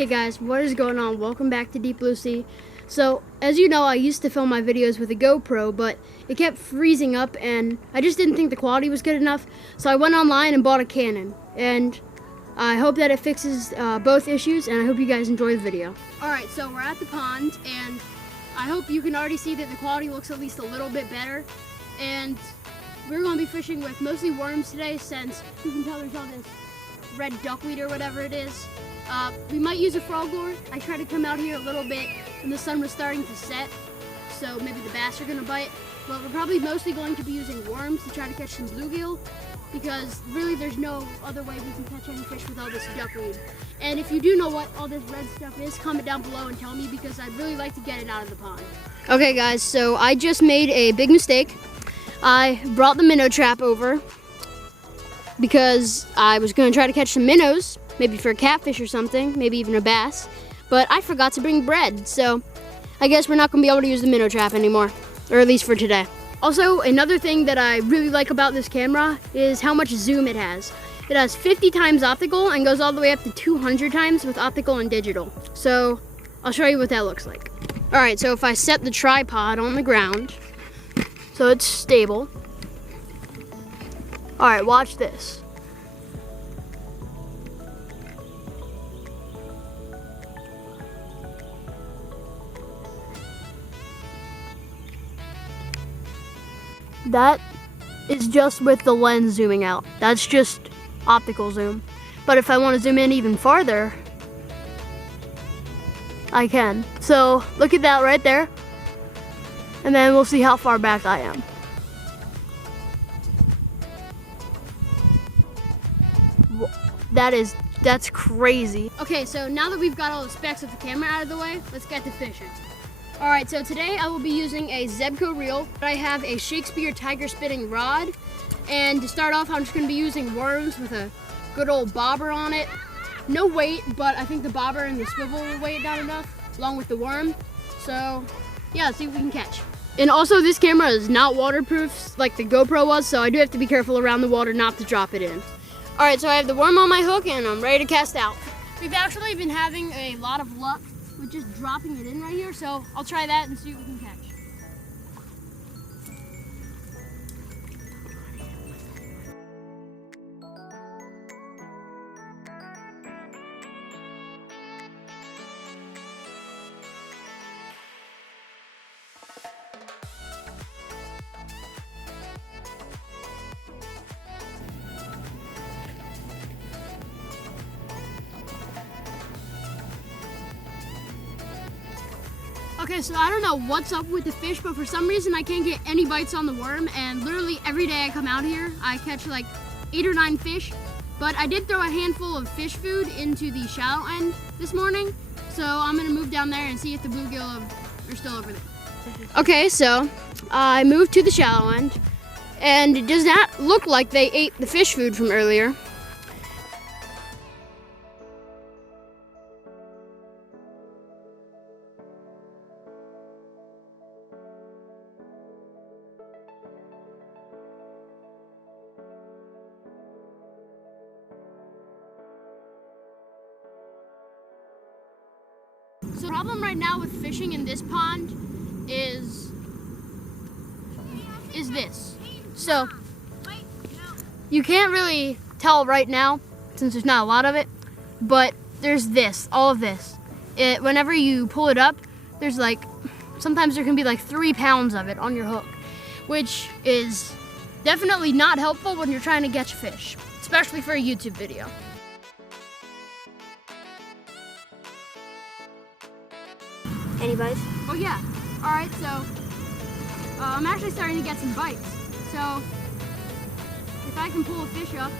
Hey guys, what is going on? Welcome back to DeepBlueC. So, as you know, I used to film my videos with a GoPro, but it kept freezing up and I just didn't think the quality was good enough. So I went online and bought a Canon. And I hope that it fixes both issues, and I hope you guys enjoy the video. Alright, so we're at the pond, and I hope you can already see that the quality looks at least a little bit better. And we're going to be fishing with mostly worms today, since you can tell there's all this red duckweed or whatever it is. We might use a frog lure. I tried to come out here a little bit when the sun was starting to set, so maybe the bass are going to bite. But we're probably mostly going to be using worms to try to catch some bluegill, because really there's no other way we can catch any fish with all this duckweed. And if you do know what all this red stuff is, comment down below and tell me, because I'd really like to get it out of the pond. Okay guys, so I just made a big mistake. I brought the minnow trap over because I was going to try to catch some minnows, maybe for a catfish or something, maybe even a bass, but I forgot to bring bread, so I guess we're not going to be able to use the minnow trap anymore, or at least for today. Also, another thing that I really like about this camera is how much zoom it has. It has 50 times optical and goes all the way up to 200 times with optical and digital. So I'll show you what that looks like. All right, so if I set the tripod on the ground so it's stable. All right, watch this. That is just with the lens zooming out. That's just optical zoom. But if I want to zoom in even farther, I can. So look at that right there. And then we'll see how far back I am. That's crazy. Okay, so now that we've got all the specs of the camera out of the way, let's get to fishing. All right, so today I will be using a Zebco reel. I have a Shakespeare tiger spinning rod. And to start off, I'm just gonna be using worms with a good old bobber on it. No weight, but I think the bobber and the swivel will weigh it down enough, along with the worm. So yeah, let's see what we can catch. And also, this camera is not waterproof like the GoPro was, so I do have to be careful around the water not to drop it in. All right, so I have the worm on my hook and I'm ready to cast out. We've actually been having a lot of luck with just dropping it in right here, so I'll try that and see what we can catch. Okay, so I don't know what's up with the fish, but for some reason I can't get any bites on the worm, and literally every day I come out here, I catch like 8 or 9 fish. But I did throw a handful of fish food into the shallow end this morning, so I'm gonna move down there and see if the bluegill are still over there. Okay, so I moved to the shallow end, and it does not look like they ate the fish food from earlier. So the problem right now with fishing in this pond is this. So you can't really tell right now since there's not a lot of it, but there's this, all of this. Whenever you pull it up, there's like, sometimes there can be like 3 pounds of it on your hook, which is definitely not helpful when you're trying to catch fish, especially for a YouTube video. Any bites? Oh yeah. All right, so I'm actually starting to get some bites. So if I can pull a fish up.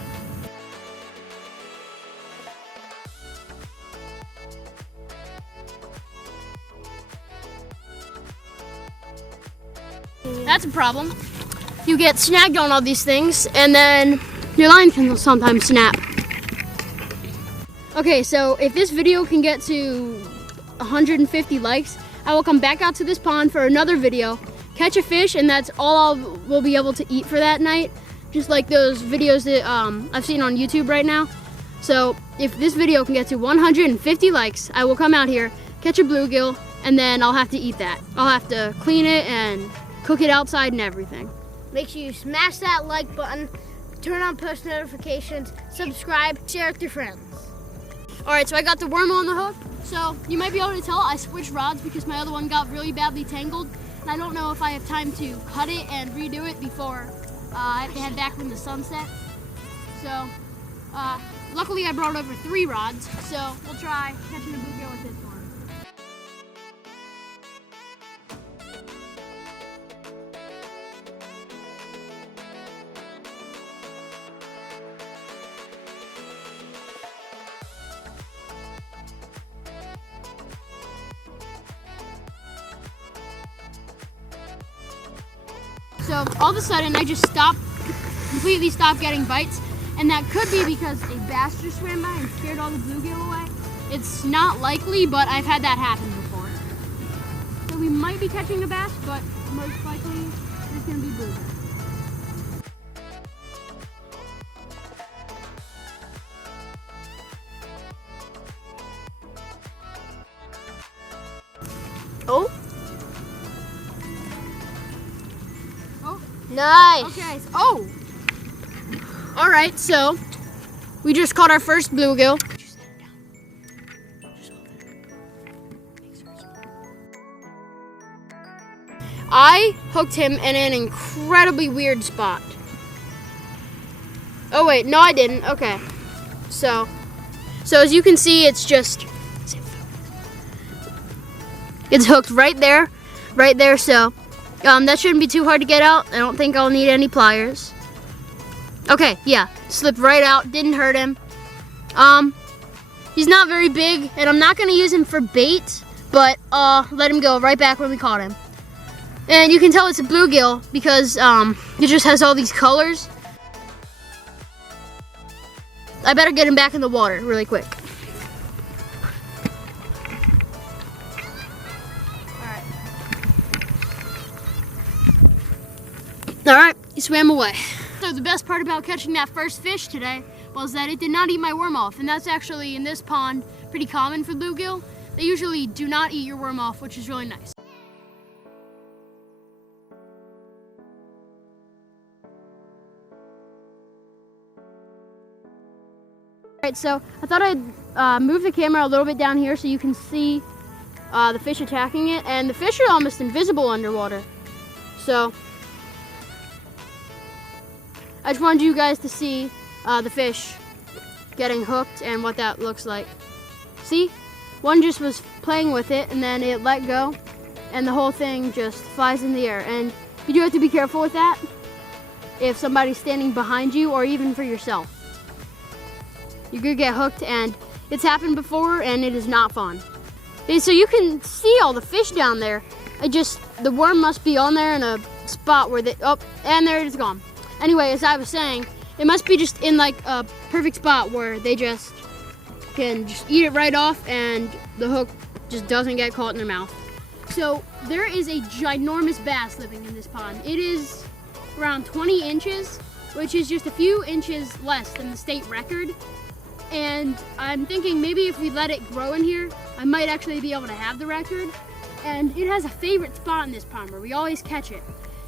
That's a problem. You get snagged on all these things, and then your line can sometimes snap. Okay, so if this video can get to 150 likes, I will come back out to this pond for another video, catch a fish, and that's all we'll be able to eat for that night. Just like those videos that I've seen on YouTube right now. So if this video can get to 150 likes, I will come out here, catch a bluegill, and then I'll have to eat that. I'll have to clean it and cook it outside and everything. Make sure you smash that like button, turn on post notifications, subscribe, share it with your friends. All right, so I got the worm on the hook. So you might be able to tell I switched rods because my other one got really badly tangled. And I don't know if I have time to cut it and redo it before I have to head back when the sun sets. So luckily I brought over 3 rods, so we'll try catching a bluegill with this one. So all of a sudden I just completely stopped getting bites, and that could be because a bass just swam by and scared all the bluegill away. It's not likely, but I've had that happen before. So we might be catching a bass, but most likely it's gonna be bluegill. Oh. Nice. Okay. Oh. All right. So we just caught our first bluegill. I hooked him in an incredibly weird spot. Oh wait, no, I didn't. Okay. So as you can see, it's hooked right there. So. That shouldn't be too hard to get out. I don't think I'll need any pliers. Okay, yeah, slipped right out, didn't hurt him. He's not very big, and I'm not gonna use him for bait, but let him go right back when we caught him. And you can tell it's a bluegill because it just has all these colors. I better get him back in the water really quick. All right, he swam away. So the best part about catching that first fish today was that it did not eat my worm off, and that's actually in this pond pretty common for bluegill. They usually do not eat your worm off, which is really nice. All right, so I thought I'd move the camera a little bit down here so you can see the fish attacking it, and the fish are almost invisible underwater. So I just wanted you guys to see the fish getting hooked and what that looks like. See? One just was playing with it and then it let go and the whole thing just flies in the air. And you do have to be careful with that if somebody's standing behind you or even for yourself. You could get hooked, and it's happened before and it is not fun. Okay, so you can see all the fish down there. The worm must be on there in a spot where and there it is gone. Anyway, as I was saying, it must be just in like a perfect spot where they just can just eat it right off and the hook just doesn't get caught in their mouth. So there is a ginormous bass living in this pond. It is around 20 inches, which is just a few inches less than the state record. And I'm thinking maybe if we let it grow in here, I might actually be able to have the record. And it has a favorite spot in this pond where we always catch it.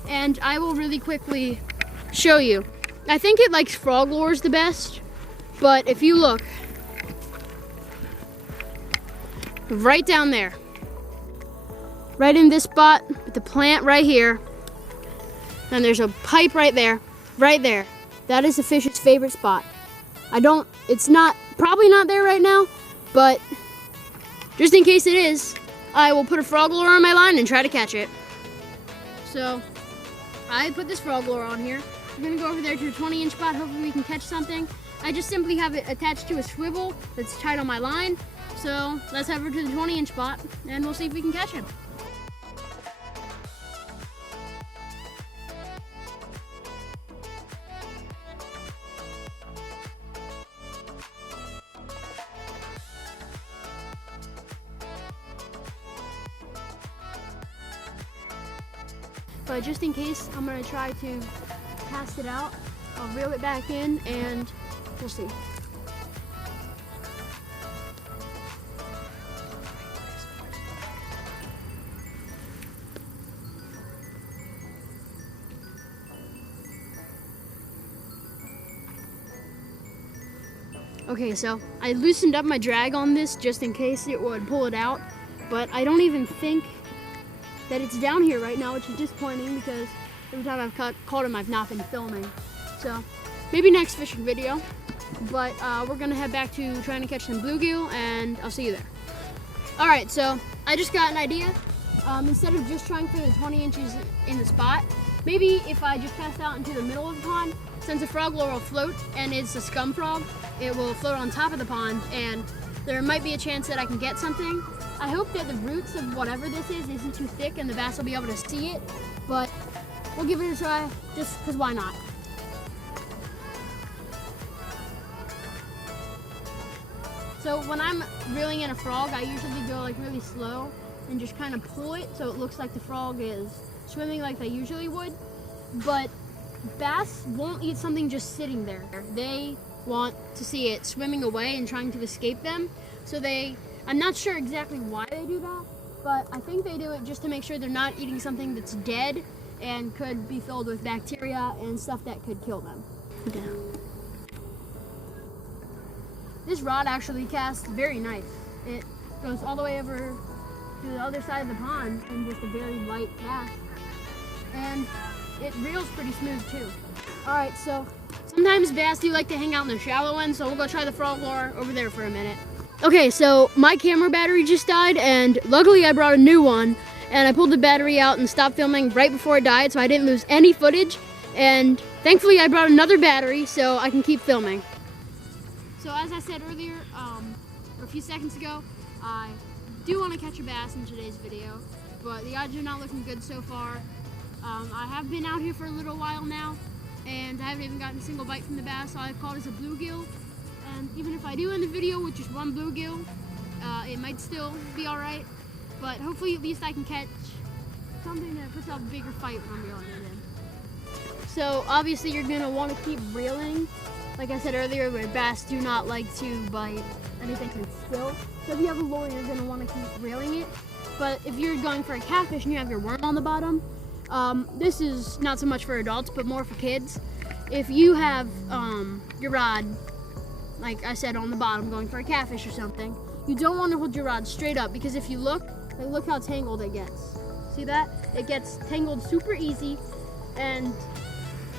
And I will really quickly show you. I think it likes frog lures the best, but if you look right down there, right in this spot with the plant right here, and there's a pipe right there, that is the fish's favorite spot. It's probably not there right now, but just in case it is, I will put a frog lure on my line and try to catch it. So I put this frog lure on here. We're gonna go over there to a 20-inch spot. Hopefully we can catch something. I just simply have it attached to a swivel that's tied on my line. So let's head over to the 20-inch spot and we'll see if we can catch him. But just in case, I'm gonna try to cast it out. I'll reel it back in and we'll see. Okay, so I loosened up my drag on this just in case it would pull it out, but I don't even think that it's down here right now, which is disappointing because every time I've caught him, I've not been filming. So maybe next fishing video, but we're gonna head back to trying to catch some bluegill, and I'll see you there. All right, so I just got an idea. Instead of just trying for the 20 inches in the spot, maybe if I just cast out into the middle of the pond, since the frog lure will float and it's a scum frog, it will float on top of the pond, and there might be a chance that I can get something. I hope that the roots of whatever this is isn't too thick and the bass will be able to see it, but we'll give it a try just because why not? So when I'm reeling in a frog, I usually go like really slow and just kind of pull it so it looks like the frog is swimming like they usually would. But bass won't eat something just sitting there. They want to see it swimming away and trying to escape them. So I'm not sure exactly why they do that, but I think they do it just to make sure they're not eating something that's dead and could be filled with bacteria and stuff that could kill them. Yeah. This rod actually casts very nice. It goes all the way over to the other side of the pond in just a very light cast. And it reels pretty smooth too. All right, so sometimes bass do like to hang out in the shallow end, so we'll go try the frog lure over there for a minute. Okay, so my camera battery just died, and luckily I brought a new one, and I pulled the battery out and stopped filming right before it died, so I didn't lose any footage, and thankfully I brought another battery so I can keep filming. So as I said earlier, or a few seconds ago, I do want to catch a bass in today's video, but the odds are not looking good so far. I have been out here for a little while now, and I haven't even gotten a single bite from the bass, so I've caught as a bluegill. And even if I do end the video with just one bluegill, it might still be alright, but hopefully at least I can catch something that puts up a bigger fight when I'm reeling it in. So obviously you're going to want to keep reeling. Like I said earlier, where bass do not like to bite anything that's still. So if you have a lure, you're going to want to keep reeling it. But if you're going for a catfish and you have your worm on the bottom, this is not so much for adults, but more for kids. If you have your rod, like I said, on the bottom, going for a catfish or something, you don't want to hold your rod straight up, because if you look how tangled it gets. See that? It gets tangled super easy, and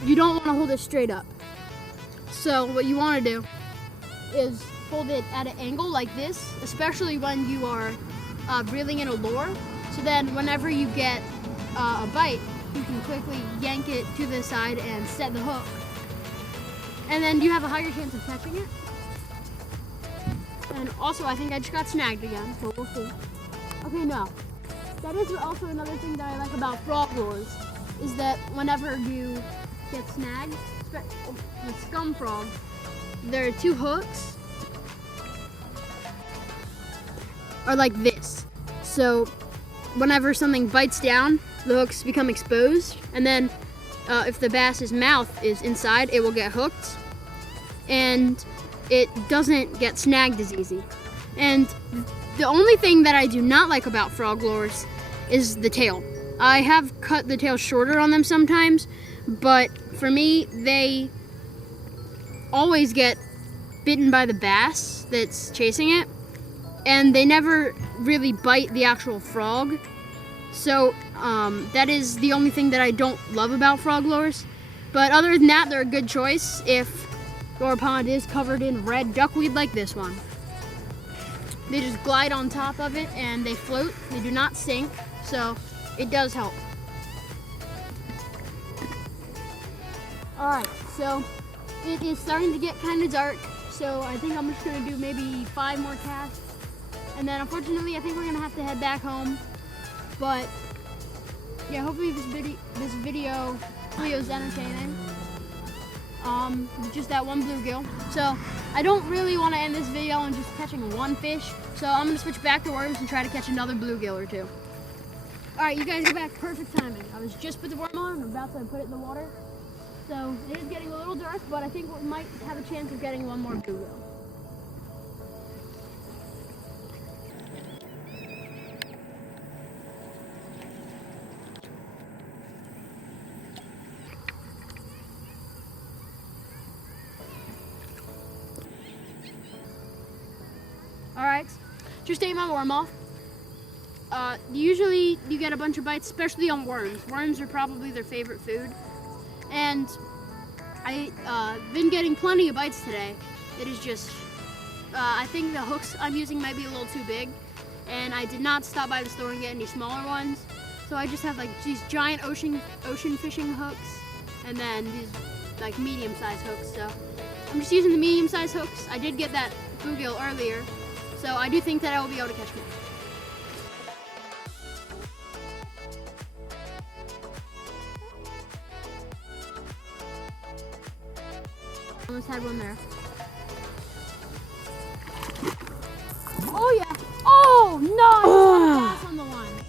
you don't want to hold it straight up. So what you want to do is hold it at an angle like this, especially when you are reeling in a lure. So then whenever you get a bite, you can quickly yank it to the side and set the hook. And then you have a higher chance of catching it. And also, I think I just got snagged again, so we'll see. Okay, no. That is also another thing that I like about frog lures, is that whenever you get snagged, with scum frog, there are two hooks, are like this. So whenever something bites down, the hooks become exposed, and then if the bass's mouth is inside, it will get hooked, and it doesn't get snagged as easy. And the only thing that I do not like about frog lures is the tail. I have cut the tail shorter on them sometimes, but for me, they always get bitten by the bass that's chasing it, and they never really bite the actual frog. So that is the only thing that I don't love about frog lures. But other than that, they're a good choice if your pond is covered in red duckweed like this one. They just glide on top of it and they float. They do not sink, so it does help. Alright, so it is starting to get kind of dark, so I think I'm just going to do maybe 5 more casts. And then unfortunately, I think we're going to have to head back home. But yeah, hopefully this video is entertaining. Just that one bluegill. So I don't really want to end this video on just catching one fish, so I'm going to switch back to worms and try to catch another bluegill or two. Alright, you guys get back, perfect timing. I was just put the worm on, I'm about to put it in the water. So it is getting a little dark, but I think we might have a chance of getting one more bluegill. All right, just ate my worm off. Usually you get a bunch of bites, especially on worms. Worms are probably their favorite food. And I've been getting plenty of bites today. It is just, I think the hooks I'm using might be a little too big. And I did not stop by the store and get any smaller ones. So I just have like these giant ocean fishing hooks and then these like medium-sized hooks. So I'm just using the medium-sized hooks. I did get that bluegill earlier, so I do think that I will be able to catch more. Almost had one there. Oh yeah! Oh no! Pass on the line.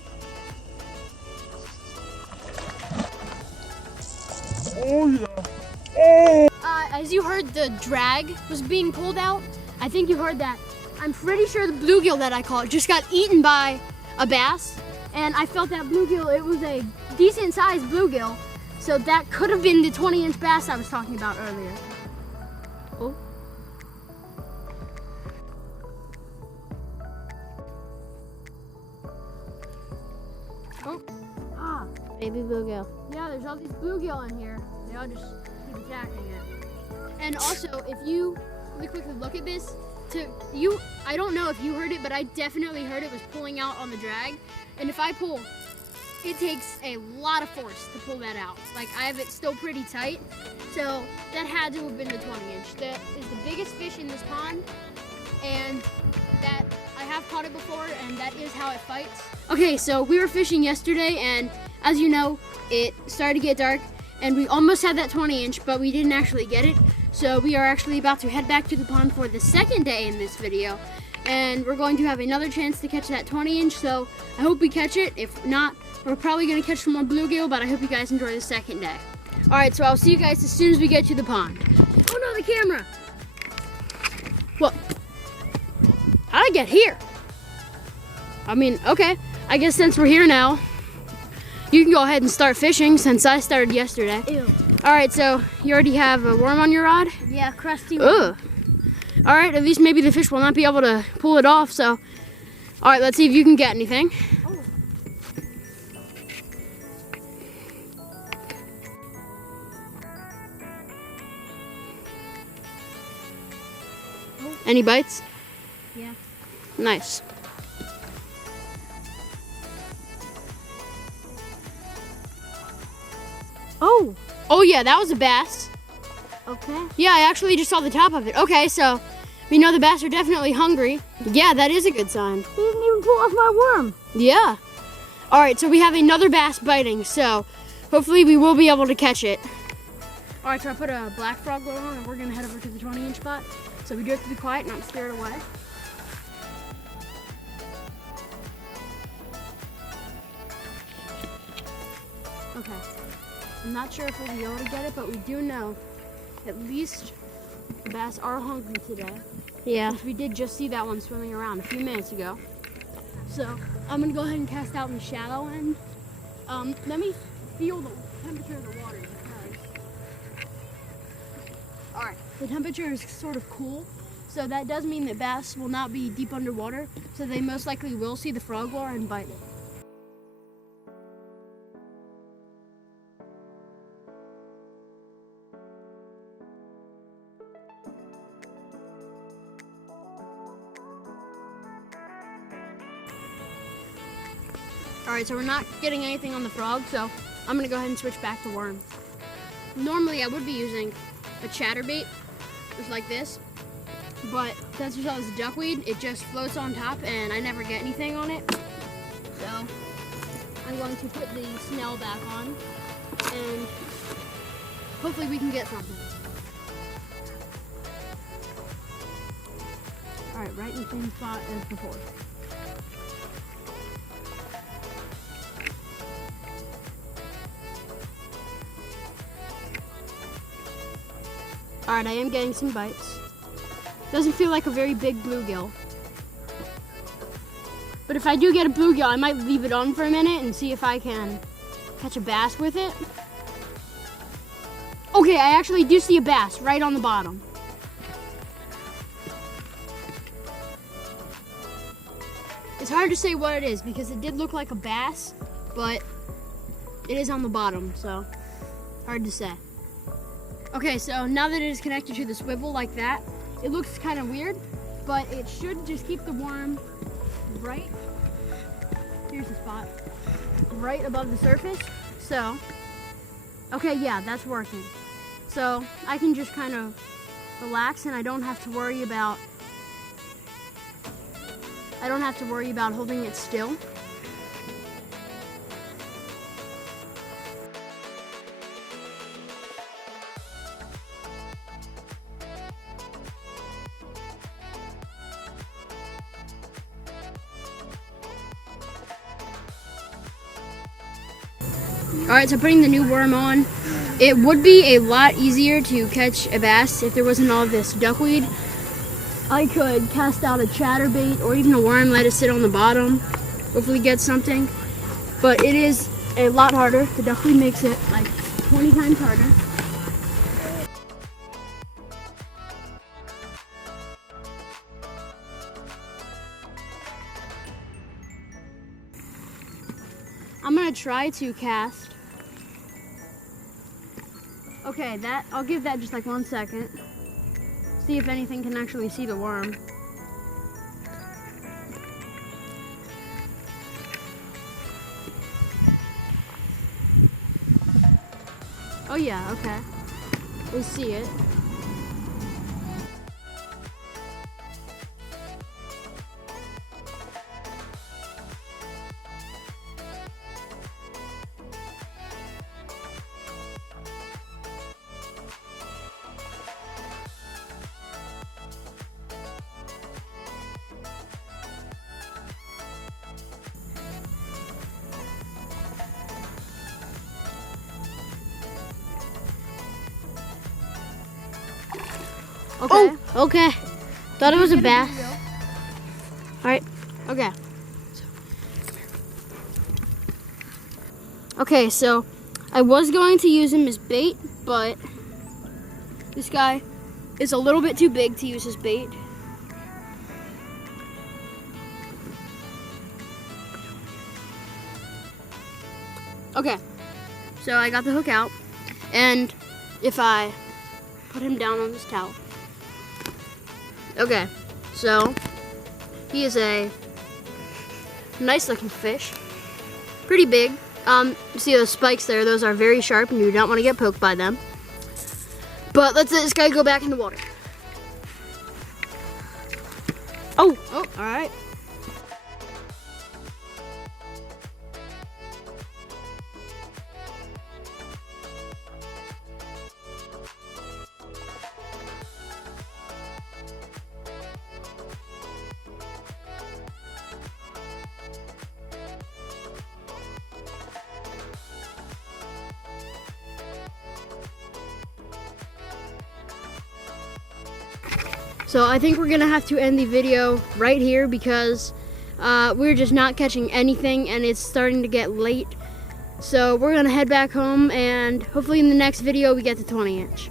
Oh yeah! Oh! As you heard, the drag was being pulled out. I think you heard that. I'm pretty sure the bluegill that I caught just got eaten by a bass, and I felt that bluegill. It was a decent-sized bluegill, so that could have been the 20-inch bass I was talking about earlier. Oh. Oh. Ah. Baby bluegill. Yeah, there's all these bluegill in here. They all just keep attacking it. And also, if you really quickly look at this, I don't know if you heard it, but I definitely heard it was pulling out on the drag. And if I pull, it takes a lot of force to pull that out. Like, I have it still pretty tight. So that had to have been the 20-inch. That is the biggest fish in this pond, and that I have caught it before, and that is how it fights. Okay, so we were fishing yesterday, and as you know, it started to get dark, and we almost had that 20-inch, but we didn't actually get it. So we are actually about to head back to the pond for the second day in this video, and we're going to have another chance to catch that 20-inch. So I hope we catch it. If not, we're probably going to catch some more bluegill, but I hope you guys enjoy the second day. All right, so I'll see you guys as soon as we get to the pond. Oh no, the camera! What? How'd I get here? I mean, okay. I guess since we're here now, you can go ahead and start fishing since I started yesterday. Ew. All right, so you already have a worm on your rod? Yeah, crusty one. Ugh. All right, at least maybe the fish will not be able to pull it off, so. All right, let's see if you can get anything. Oh. Any bites? Yeah. Nice. Oh. Oh yeah, that was a bass. Okay. Yeah, I actually just saw the top of it. Okay, so we know the bass are definitely hungry. Yeah, that is a good sign. He didn't even pull off my worm. Yeah. All right, so we have another bass biting, so hopefully we will be able to catch it. All right, so I put a black frog lure on, and we're gonna head over to the 20-inch spot. So we do have to be quiet, not scare it away. Okay. I'm not sure if we'll be able to get it, but we do know at least the bass are hungry today. Yeah. Since we did just see that one swimming around a few minutes ago. So I'm gonna go ahead and cast out in the shallow end. Let me feel the temperature of the water because, all right, the temperature is sort of cool. So that does mean that bass will not be deep underwater. So they most likely will see the frog lure and bite it. All right, so we're not getting anything on the frog, so I'm gonna go ahead and switch back to worm. Normally I would be using a chatterbait, just like this, but since there's all this duckweed, it just floats on top and I never get anything on it. So I'm going to put the snell back on and hopefully we can get something. All right, right in the same spot as before. All right, I am getting some bites. Doesn't feel like a very big bluegill. But if I do get a bluegill, I might leave it on for a minute and see if I can catch a bass with it. Okay, I actually do see a bass right on the bottom. It's hard to say what it is because it did look like a bass, but it is on the bottom, so hard to say. Okay, so now that it is connected to the swivel like that, it looks kind of weird, but it should just keep the worm right, here's the spot, right above the surface. So, okay, yeah, that's working. So I can just kind of relax and I don't have to worry about holding it still. Alright, so putting the new worm on, it would be a lot easier to catch a bass if there wasn't all this duckweed. I could cast out a chatterbait or even a worm, let it sit on the bottom, hopefully get something. But it is a lot harder. The duckweed makes it like 20 times harder. I'm gonna try to cast. Okay, I'll give that just like 1 second. See if anything can actually see the worm. Oh yeah, okay. We see it. Okay. Oh, okay. Thought it was a bass. All right. Okay. Okay, so I was going to use him as bait, but this guy is a little bit too big to use as bait. Okay, so I got the hook out, and if I put him down on this towel. Okay, so he is a nice looking fish, pretty big. You see those spikes there, those are very sharp and you don't want to get poked by them. But let's let this guy go back in the water. Oh, all right. So I think we're gonna have to end the video right here because we're just not catching anything and it's starting to get late. So we're gonna head back home and hopefully in the next video we get to 20 inch.